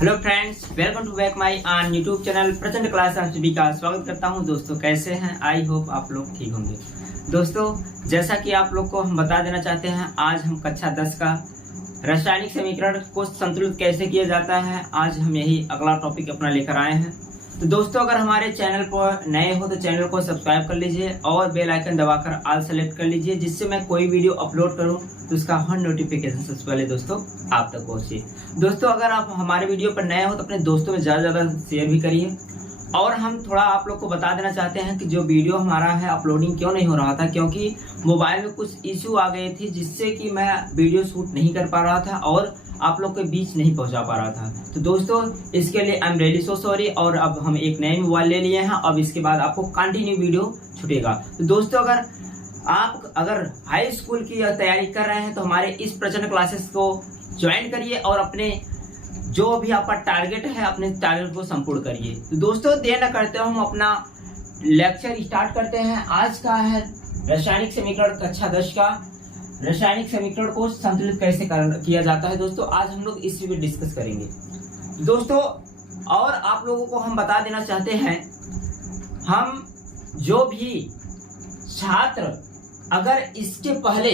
Hello friends, welcome to back my on YouTube channel Prachand class. आप सभी का स्वागत करता हूं। दोस्तों कैसे हैं? आई होप आप लोग ठीक होंगे। दोस्तों जैसा कि आप लोग को हम बता देना चाहते हैं, आज हम कक्षा 10 का रासायनिक समीकरण को संतुलित कैसे किया जाता है, आज हम यही अगला टॉपिक अपना लेकर आए हैं। तो दोस्तों अगर हमारे चैनल पर नए हो तो चैनल को सब्सक्राइब कर लीजिए और बेल आइकन दबाकर ऑल सेलेक्ट कर लीजिए, जिससे मैं कोई वीडियो अपलोड करूं तो उसका हर नोटिफिकेशन सबसे पहले दोस्तों आप तक पहुंचे। दोस्तों अगर आप हमारे वीडियो पर नए हो तो अपने दोस्तों में ज़्यादा शेयर भी करिए। और हम थोड़ा आप लोग को बता देना चाहते हैं कि जो वीडियो हमारा है अपलोडिंग क्यों नहीं हो रहा था, क्योंकि मोबाइल में कुछ इशू आ गए थे जिससे कि मैं वीडियो शूट नहीं कर पा रहा था और आप लोग के बीच नहीं पहुंचा पा रहा था। तो दोस्तों इसके लिए I am really so sorry. और अब हम एक नए मोबाइल ले लिए हैं, अब इसके बाद आपको कंटिन्यू वीडियो छूटेगा। तो दोस्तों अगर हाई स्कूल की तैयारी कर रहे हैं तो हमारे इस प्रचंड क्लासेस को ज्वाइन करिए और अपने जो भी आपका टारगेट है अपने टारगेट को संपूर्ण करिए। तो दोस्तों देर न करते हुए हम अपना लेक्चर स्टार्ट करते हैं। आज का है रासायनिक समीकरण कक्षा 10 का रासायनिक समीकरण को संतुलित कैसे किया जाता है। दोस्तों आज हम लोग इसी पे डिस्कस करेंगे। दोस्तों और आप लोगों को हम बता देना चाहते हैं, हम जो भी छात्र अगर इसके पहले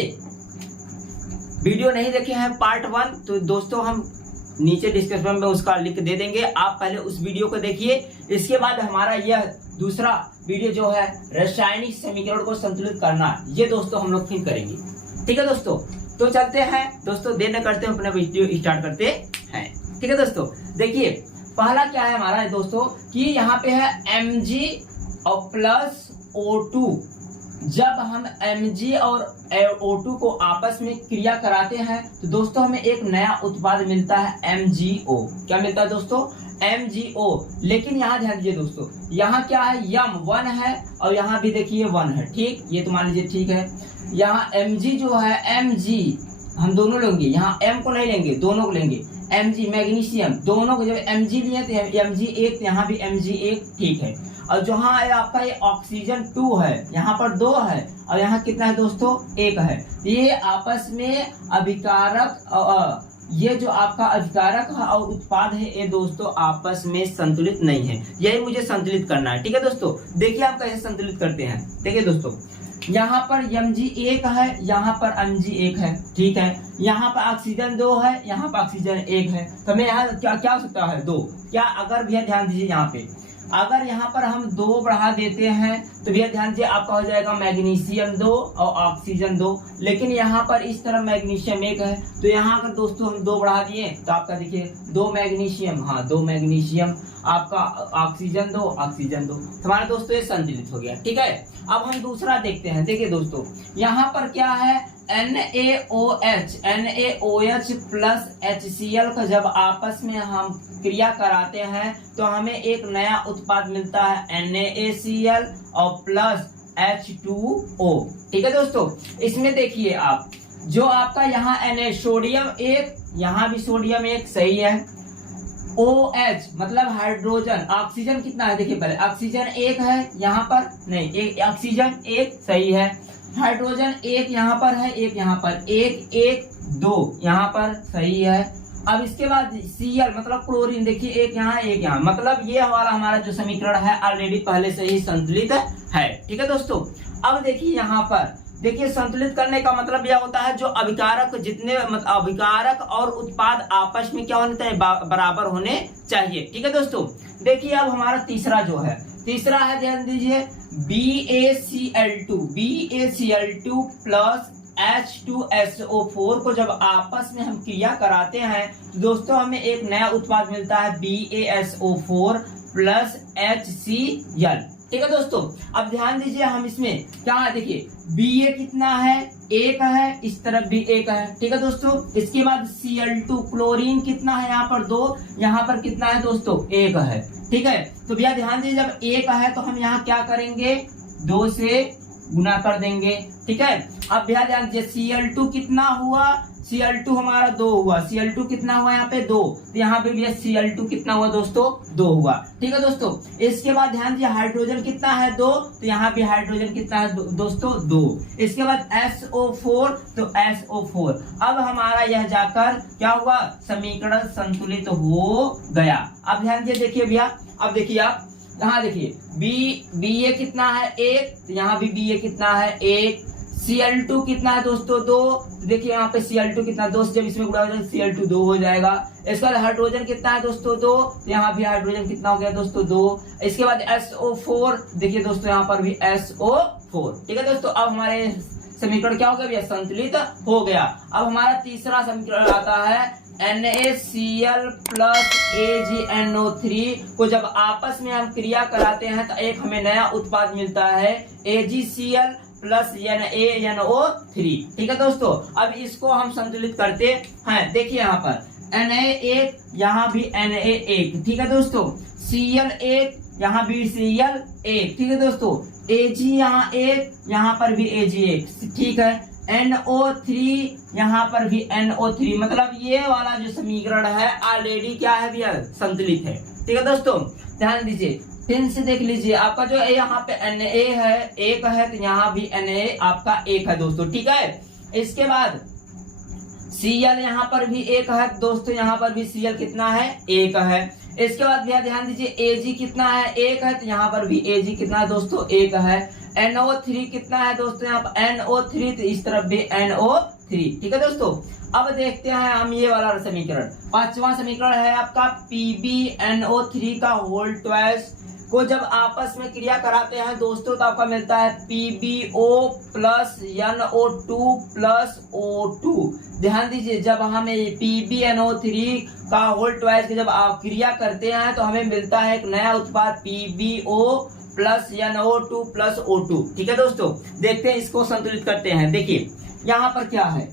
वीडियो नहीं देखे हैं पार्ट 1, तो दोस्तों हम नीचे डिस्क्रिप्शन में उसका लिंक दे देंगे। आप पहले उस वीडियो को देखिए, इसके बाद हमारा यह दूसरा वीडियो जो है रासायनिक समीकरण को संतुलित करना, ये दोस्तों हम लोग फिर करेंगे। ठीक है दोस्तों, तो चलते हैं दोस्तों, देर न करते हैं अपना वीडियो स्टार्ट करते हैं। ठीक है दोस्तों, देखिए पहला क्या है हमारा है दोस्तों कि यहाँ पे है Mg और प्लस O2। जब हम Mg और O2 को आपस में क्रिया कराते हैं तो दोस्तों हमें एक नया उत्पाद मिलता है MgO। क्या मिलता है दोस्तों? MgO। लेकिन यहाँ ध्यान दीजिए दोस्तों, यहाँ क्या है, यम 1 है और यहाँ भी देखिए 1 है। ठीक, ये तो मान लीजिए ठीक है। यहाँ Mg जो है, Mg हम दोनों लेंगे, यहाँ M को नहीं लेंगे, दोनों को लेंगे। Mg मैग्नीशियम, दोनों को जब Mg लिए तो Mg1, यहाँ भी Mg1, ठीक है। और जहाँ है आपका ये ऑक्सीजन 2 है, यहाँ पर 2 है और यहाँ कितना है दोस्तों? 1 है। ये आपस में अभिकारक, ये जो आपका अभिकारक और उत्पाद है ये दोस्तों आपस में संतुलित नहीं है। यही मुझे संतुलित करना है। ठीक है दोस्तों, देखिए आप कैसे संतुलित करते हैं। देखिए दोस्तों, यहाँ पर Mg1 है, यहाँ पर Mg1 है, ठीक है। यहाँ पर ऑक्सीजन 2 है, यहाँ पर ऑक्सीजन 1 है। तो मैं यहाँ क्या हो सकता है? 2। क्या अगर भैया ध्यान दीजिए, यहाँ पे अगर यहाँ पर हम 2 बढ़ा देते हैं तो भैया ध्यान दीजिए आपका हो जाएगा मैग्नीशियम 2 और ऑक्सीजन 2। लेकिन यहाँ पर इस तरह मैग्नीशियम 1 है, तो यहाँ अगर दोस्तों हम 2 बढ़ा दिए तो आपका देखिए 2 मैग्नीशियम, हाँ 2 मैग्नीशियम, आपका ऑक्सीजन 2 ऑक्सीजन 2, हमारा दोस्तों ये संतुलित हो गया। ठीक है, अब हम दूसरा देखते हैं। देखिए दोस्तों यहाँ पर क्या है, NaOH प्लस HCl का जब आपस में हम क्रिया कराते हैं तो हमें एक नया उत्पाद मिलता है NaCl और प्लस H2O। ठीक है दोस्तों, इसमें देखिए आप जो आपका यहाँ Na सोडियम 1, यहाँ भी सोडियम 1, सही है। OH मतलब हाइड्रोजन, ऑक्सीजन कितना है देखिए पहले, ऑक्सीजन 1 है, यहाँ पर नहीं, ऑक्सीजन 1, सही है। हाइड्रोजन 1 यहाँ पर है, 1 यहाँ पर, 1 1 2 यहाँ पर, सही है। अब इसके बाद Cl मतलब क्लोरीन, देखिए 1 यहाँ 1 यहाँ, मतलब ये हमारा जो समीकरण है ऑलरेडी पहले से ही संतुलित है। ठीक है दोस्तों, अब देखिए यहाँ पर देखिए संतुलित करने का मतलब यह होता है जो अभिकारक जितने अभिकारक और उत्पाद आपस में क्या होना चाहिए, बराबर होने चाहिए। ठीक है दोस्तों, देखिए अब हमारा तीसरा जो है, तीसरा है ध्यान दीजिए BaCl2 प्लस H2SO4 को जब आपस में हम क्रिया कराते हैं तो दोस्तों हमें एक नया उत्पाद मिलता है BaSO4 प्लस HCl। ठीक है दोस्तों, अब ध्यान दीजिए हम इसमें क्या है, देखिए Ba कितना है, 1 है, इस तरफ भी 1 है। ठीक है दोस्तों, इसके बाद Cl2 क्लोरीन कितना है, यहाँ पर 2, यहाँ पर कितना है दोस्तों, 1 है। ठीक है, तो भैया ध्यान दीजिए जब 1 है तो हम यहाँ क्या करेंगे, 2 से गुना कर देंगे। ठीक है, अब भैया ध्यान दीजिए Cl2 कितना हुआ, Cl2 हमारा 2 हुआ, Cl2 कितना हुआ यहाँ पे 2, तो यहाँ पे भी Cl2 कितना हुआ दोस्तों 2 हुआ। ठीक है दोस्तों, इसके बाद ध्यान दीजिए हाइड्रोजन कितना है 2, तो यहाँ पे हाइड्रोजन कितना है दोस्तों 2। इसके बाद SO4, तो SO4। अब हमारा यह जाकर क्या हुआ, समीकरण संतुलित हो गया। अब ध्यान दीजिए, देखिए भैया, अब देखिए आप यहाँ देखिए Ba कितना है 1, तो यहाँ भी Ba कितना है 1। Cl2 कितना है दोस्तों 2, तो देखिए यहाँ पे Cl2 कितना 2, जब इसमें गुणा हो जाएगा Cl2 2 हो जाएगा। इसके बाद हाइड्रोजन कितना है दोस्तों 2, तो यहाँ भी हाइड्रोजन कितना हो गया दोस्तों 2। इसके बाद SO4, देखिए दोस्तों यहाँ पर भी SO4। ठीक है दोस्तों, अब हमारे समीकरण क्या हो गया भैया, संतुलित हो गया। अब हमारा तीसरा समीकरण आता है NaCl प्लस AgNO3 को जब आपस में हम क्रिया कराते हैं तो एक हमें नया उत्पाद मिलता है AgCl प्लस NaNO3। ठीक है दोस्तों, अब इसको हम संतुलित करते हैं। देखिए यहाँ पर Na1, यहाँ भी Na1। ठीक है दोस्तों, Cl1, यहाँ भी Cl1। ठीक है दोस्तों, Ag यहाँ 1, यहाँ पर भी Ag1। ठीक है, NO3, यहाँ पर भी NO3। मतलब ये वाला जो समीकरण है ऑलरेडी क्या है भैया, संतुलित है। ठीक है दोस्तों, ध्यान दीजिए, फिर से देख लीजिए, आपका जो यहाँ पे Na है 1 है, तो यहाँ भी Na आपका 1 है दोस्तों। ठीक है, इसके बाद Cl यहाँ पर भी 1 है दोस्तों, यहाँ पर भी Cl कितना है 1 है। इसके बाद भैया ध्यान दीजिए, Ag कितना है 1 है, तो यहाँ पर भी Ag कितना है दोस्तों 1 है। NO3 कितना है दोस्तों, यहाँ पर NO3, तो इस तरफ भी NO3। ठीक है दोस्तों, अब देखते हैं हम ये वाला समीकरण। पांचवा समीकरण है आपका PbNO3 का होल ट्वाइस को जब आपस में क्रिया कराते हैं दोस्तों तो आपका मिलता है PbO plus NO2 plus O2। ध्यान दीजिए, जब हम PbNO3 का होल ट्वाइस की जब आप क्रिया करते हैं तो हमें मिलता है एक नया उत्पाद PbO plus NO2 plus O2। ठीक है दोस्तों, देखते हैं इसको संतुलित करते हैं। देखिए यहाँ पर क्या है,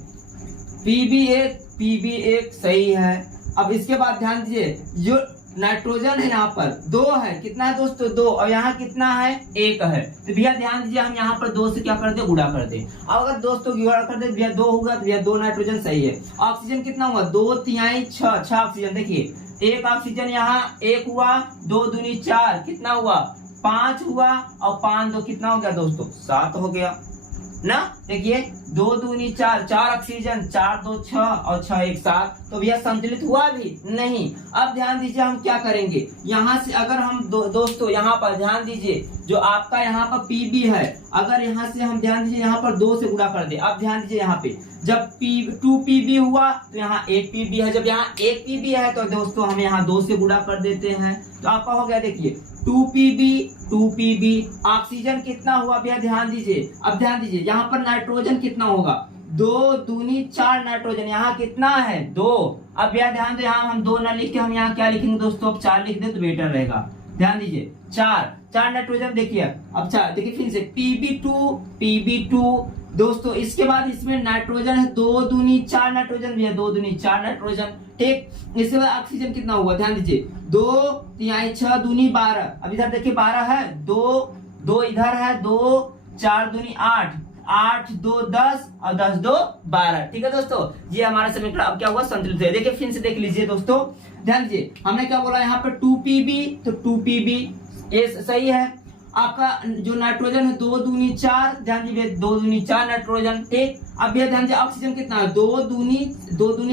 Pb1 सही है। अब इसके बाद ध्यान दीजिए, जो नाइट्रोजन है यहाँ पर 2 है, कितना है दोस्तों 2, और यहाँ कितना है 1 है। तो भैया ध्यान दीजिए, हम यहाँ पर 2 से क्या कर दे, गुणा कर दे। अब अगर दोस्तों गुणा कर दे भैया 2 होगा, तो भैया 2 नाइट्रोजन सही है। ऑक्सीजन कितना हुआ 2 3 6 ऑक्सीजन। देखिए 1 ऑक्सीजन यहाँ 1 हुआ, 2 दूनी 4, कितना हुआ 5 हुआ, और 5 2 कितना हो गया दोस्तों 7 हो गया ना। देखिए 2 दूनी 4, 4 ऑक्सीजन, 4 2 6 और 6 1 7। तो भैया संतुलित हुआ भी नहीं। अब ध्यान दीजिए, हम क्या करेंगे, यहाँ से अगर हम दोस्तों यहाँ पर ध्यान दीजिए, जो आपका यहाँ पर Pb है, अगर यहाँ से हम ध्यान दीजिए यहाँ पर 2 से गुणा कर दे। अब ध्यान दीजिए, यहाँ पे जब 2 Pb हुआ तो यहाँ 1 Pb है, जब यहाँ 1 Pb है तो दोस्तों हम यहाँ 2 से गुणा कर देते हैं, तो आपका हो गया देखिए 2 Pb। ऑक्सीजन कितना हुआ भैया, ध्यान दीजिए। अब ध्यान दीजिए, यहाँ पर नाइट्रोजन कितना होगा 2 दूनी 4 नाइट्रोजन, यहाँ कितना है 2। अब भैया ध्यान दो, यहाँ हम 2 ना लिख के हम यहाँ क्या लिखेंगे दोस्तों, अब 4 लिख दे तो बेटर रहेगा। ध्यान दीजिए 4 नाइट्रोजन। देखिए अब 4, देखिए फिर से Pb2 दोस्तों। इसके बाद इसमें नाइट्रोजन है 2 दूनी 4 नाइट्रोजन, भैया 2 दूनी 4 नाइट्रोजन। ठीक, इसके बाद ऑक्सीजन कितना हुआ, ध्यान दीजिए 2 3 6 दूनी 12। अब इधर देखिए 12 है, 2 इधर है, 2 4 दूनी 8, 8 2 10 और 10 2 12। ठीक है दोस्तों, ये हमारा समीकरण अब क्या हुआ, संतुलित है। देखिए फिर से देख लीजिए दोस्तों, ध्यान दीजिए, हमने क्या बोला यहाँ पर 2 Pb, तो 2 Pb ये सही है। आपका जो नाइट्रोजन है 2 दूनी 4, ध्यान दीजिए 2 दूनी 4 नाइट्रोजन। ठीक, अब ये ध्यान दीजिए ऑक्सीजन कितना है 2 दूनी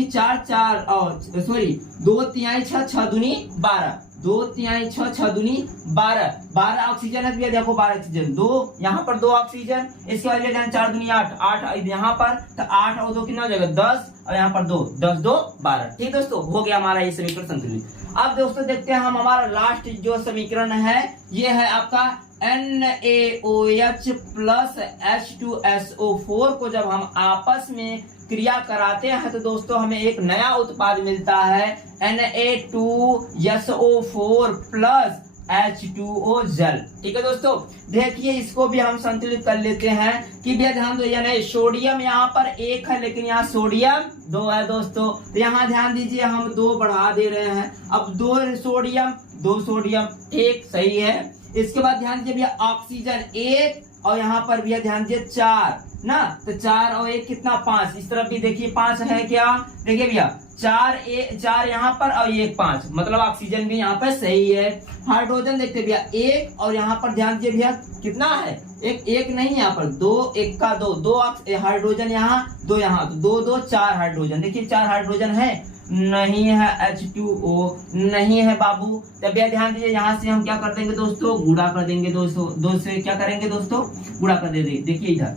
4 और सॉरी 2 3 6 6 दूनी 12, 2 3 6 6 दूनी 12 ऑक्सीजन है। भैया देखो 12 ऑक्सीजन, 2 यहाँ पर 2 ऑक्सीजन। इसके बाद ध्यान 4 दूनी 8 यहाँ पर, तो 8 और 2 कितना हो जाएगा 10, और यहाँ पर 2 10 2 12। ठीक दोस्तों, हो गया हमारा ये समीकरण संतुलित। अब दोस्तों देखते हैं हम हमारा लास्ट जो समीकरण है, ये है आपका NaOH प्लस H2SO4 को जब हम आपस में क्रिया कराते हैं तो दोस्तों हमें एक नया उत्पाद मिलता है Na2SO4 प्लस H2O जल। ठीक है दोस्तों, देखिए इसको भी हम संतुलित कर लेते हैं कि भैया ध्यान दो, यानी सोडियम यहाँ पर 1 है लेकिन यहाँ सोडियम 2 है दोस्तों। तो यहाँ ध्यान दीजिए, हम 2 बढ़ा दे रहे हैं, अब 2 सोडियम 2 सोडियम। ठीक, सही है। इसके बाद ध्यान दीजिए भैया ऑक्सीजन 1 और यहाँ पर भी ध्यान दीजिए 4 ना, तो 4 और 1 कितना 5, इस तरफ भी देखिए 5 है क्या, देखिए भैया 4 यहाँ पर और 1 5, मतलब ऑक्सीजन भी यहाँ पर सही है। हाइड्रोजन देखते भैया 1 और यहाँ पर ध्यान दीजिए भैया कितना है, एक नहीं यहाँ पर 2 1 का 2 हाइड्रोजन यहाँ 2 यहाँ, तो 2 4 हाइड्रोजन, देखिए 4 हाइड्रोजन है, नहीं है H2O नहीं है बाबू। तब भैया ध्यान दीजिए यहाँ से हम क्या कर देंगे दोस्तों, गुणा कर देंगे दोस्तों, 2 से क्या करेंगे दोस्तों, गुणा कर देंगे। देखिए इधर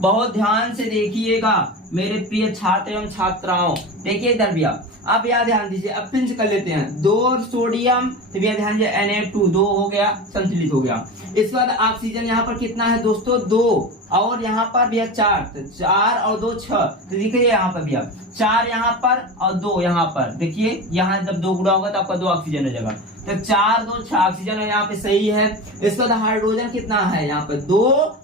बहुत ध्यान से देखिएगा मेरे प्रिय छात्र एवं छात्राओं, देखिए इधर भैया अब याद ध्यान दीजिए, अब फिर से कर लेते हैं 2 सोडियम, तो भैया ध्यान दीजिए Na2 2 हो गया, संतुलित हो गया। इसके बाद ऑक्सीजन यहाँ पर कितना है दोस्तों 2, और यहाँ पर भैया 4, तो 4 और 2 6, तो देखिए यहाँ पर भैया 4 यहाँ पर और 2 यहाँ पर, देखिए यहाँ जब 2 गुणा होगा तो आपका 2 ऑक्सीजन हो जाएगा, तो 4 2 6 ऑक्सीजन यहाँ पे सही है। इसके बाद हाइड्रोजन कितना है यहाँ पे 2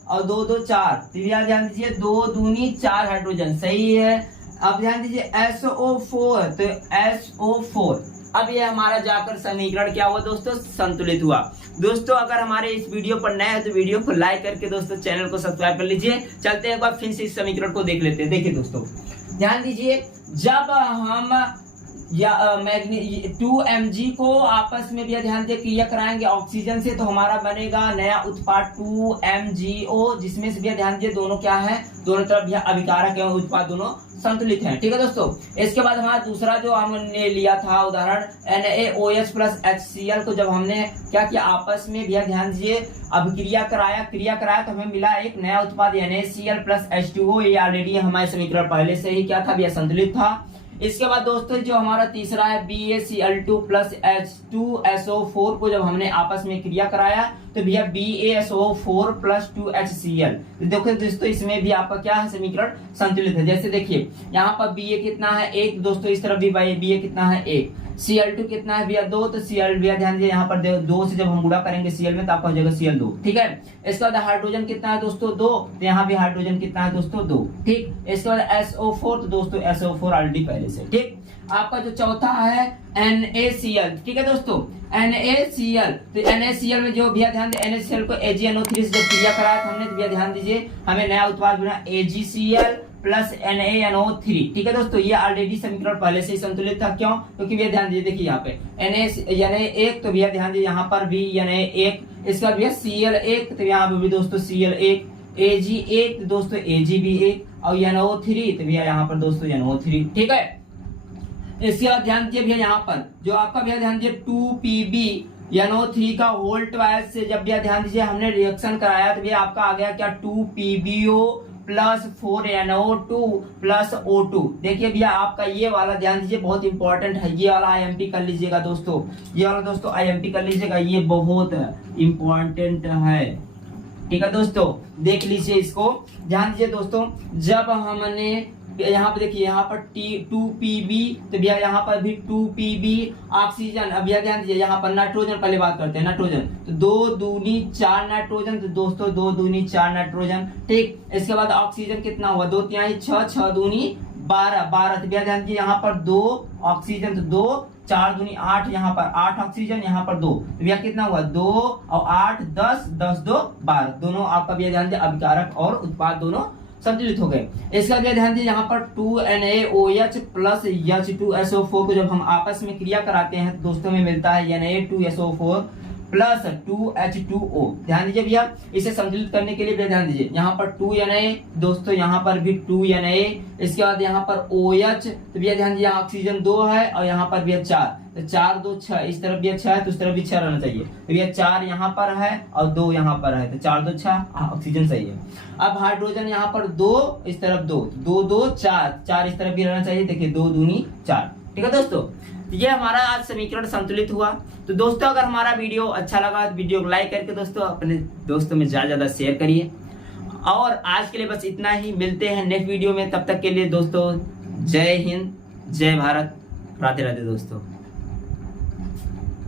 और 2 2 4, तो भैया ध्यान दीजिए 2 दूनी 4 हाइड्रोजन सही है। अब ध्यान दीजिए SO4, तो SO4, अब ये हमारा जाकर समीकरण क्या हुआ दोस्तों, संतुलित हुआ। दोस्तों अगर हमारे इस वीडियो पर नए हैं तो वीडियो को लाइक करके दोस्तों चैनल को सब्सक्राइब कर लीजिए। चलते हैं एक बार फिर से इस समीकरण को देख लेते हैं। देखिए दोस्तों ध्यान दीजिए, जब हम या 2Mg को आपस में भी ध्यान दे क्रिया कराएंगे ऑक्सीजन से, तो हमारा बनेगा नया उत्पाद 2MgO, जिसमें से भी ध्यान दिए दोनों क्या है, दोनों तरफ भी अभिकारक एवं उत्पाद दोनों संतुलित हैं। ठीक है दोस्तों, इसके बाद हमारा दूसरा जो हमने लिया था उदाहरण NaOH प्लस HCl को जब हमने क्या किया आपस में भी ध्यान दीजिए अभिक्रिया कराया तो हमें मिला एक नया उत्पाद NaCl प्लस H2O। ये ऑलरेडी हमारे समीकरण पहले से ही क्या था भैया संतुलित था। इसके बाद दोस्तों जो हमारा तीसरा है BaCl2 प्लस H2SO4 को जब हमने आपस में क्रिया कराया तो भैया BaSO4 प्लस 2HCl, तो देखो दोस्तों इसमें भी आपका क्या है समीकरण संतुलित है। जैसे देखिए यहाँ पर Ba कितना है 1, दोस्तों इस तरफ भी Ba कितना है 1, Cl2 कितना है भैया 2, तो Cl भैया ध्यान दीजिए यहाँ पर 2 से जब हम गुणा करेंगे Cl में तो आपका हो जाएगा Cl2। ठीक है, इसके बाद हाइड्रोजन कितना है दोस्तों 2, तो यहाँ भी हाइड्रोजन कितना है दोस्तों 2। ठीक, इसके बाद SO4, तो दोस्तों SO4 ऑलरेडी पहले से। ठीक, आपका जो चौथा है NaCl। ठीक है दोस्तों NaCl, तो NaCl में जो भैया ध्यान दीजिए NaCl को AgNO3 से जब क्रिया कराया था हमने, तो भैया ध्यान दीजिए हमें नया उत्पाद बना AgCl प्लस NaNO3। ठीक है दोस्तों, ये ऑलरेडी समीकरण पहले से ही संतुलित था। क्यों, क्योंकि भैया ध्यान दीजिए देखिए यहाँ पे Na1, तो भैया ध्यान दीजिए यहाँ पर भी Na1, इसका भैया Cl1, तो यहाँ पे भी दोस्तों Cl1, Ag1, तो दोस्तों Ag भी 1, और NO3, तो भैया यहाँ पर दोस्तों NO3। ठीक है, इसके बाद ध्यान दीजिए भैया यहाँ पर जो आपका भैया ध्यान दीजिए 2Pb NO3 का होल ट्वाइस से जब भैया ध्यान दीजिए हमने रिएक्शन कराया तो भैया आपका आ गया क्या 2PbO plus 4NO2 plus O2। देखिए भैया आपका ये वाला ध्यान दीजिए बहुत इंपॉर्टेंट है, ये वाला IMP कर लीजिएगा दोस्तों, ये वाला दोस्तों IMP कर लीजिएगा, ये बहुत इंपॉर्टेंट है। ठीक है दोस्तों, देख लीजिए इसको, ध्यान दीजिए दोस्तों, जब हमने यहाँ पे देखिए यहाँ पर 2Pb, तो भैया यहाँ पर भी 2Pb ऑक्सीजन। अब भैया ध्यान दीजिए यहाँ पर नाइट्रोजन पहले बात करते हैं, नाइट्रोजन तो 2 दूनी 4 नाइट्रोजन, तो दोस्तों 2 दूनी 4 नाइट्रोजन। ठीक, इसके बाद ऑक्सीजन कितना हुआ 2 तिहाई 6, 6 दूनी 12, तो भैया ध्यान दीजिए यहाँ पर 2 ऑक्सीजन, तो 2 4 दूनी 8, यहाँ पर 8 ऑक्सीजन, यहाँ पर 2, तो भैया कितना हुआ 2 और 8 10, 10 2 12, दोनों आपका भैया ध्यान दीजिए अभिकारक और उत्पाद दोनों संतुलित हो गए। इसका भी ध्यान दीजिए यहाँ पर 2NaOH प्लस H2SO4 को जब हम आपस में क्रिया कराते हैं तो दोस्तों में मिलता है Na2SO4 प्लस 2H2O। ध्यान दीजिए भैया इसे संतुलित करने के लिए भैया ध्यान दीजिए यहाँ पर 2Na, दोस्तों यहाँ पर भी 2Na, इसके बाद यहाँ पर OH, तो भैया ध्यान दीजिए ऑक्सीजन 2 है और यहाँ पर भैया 4, तो 4 2 6, इस तरफ भी 6 है तो उस तरफ भी 6 रहना चाहिए, तो भैया 4 यहाँ पर है और 2 यहाँ पर है, तो 4 2 6 ऑक्सीजन सही है। अब हाइड्रोजन यहाँ पर 2, इस तरफ 2 2 2 4 इस तरफ भी रहना चाहिए, देखिए 2 दूनी 4। ठीक है दोस्तों, ये हमारा आज समीकरण संतुलित हुआ। तो दोस्तों अगर हमारा वीडियो अच्छा लगा तो वीडियो को लाइक करके दोस्तों अपने दोस्तों में ज्यादा शेयर करिए। और आज के लिए बस इतना ही, मिलते हैं नेक्स्ट वीडियो में, तब तक के लिए दोस्तों जय हिंद, जय भारत, राधे राधे दोस्तों।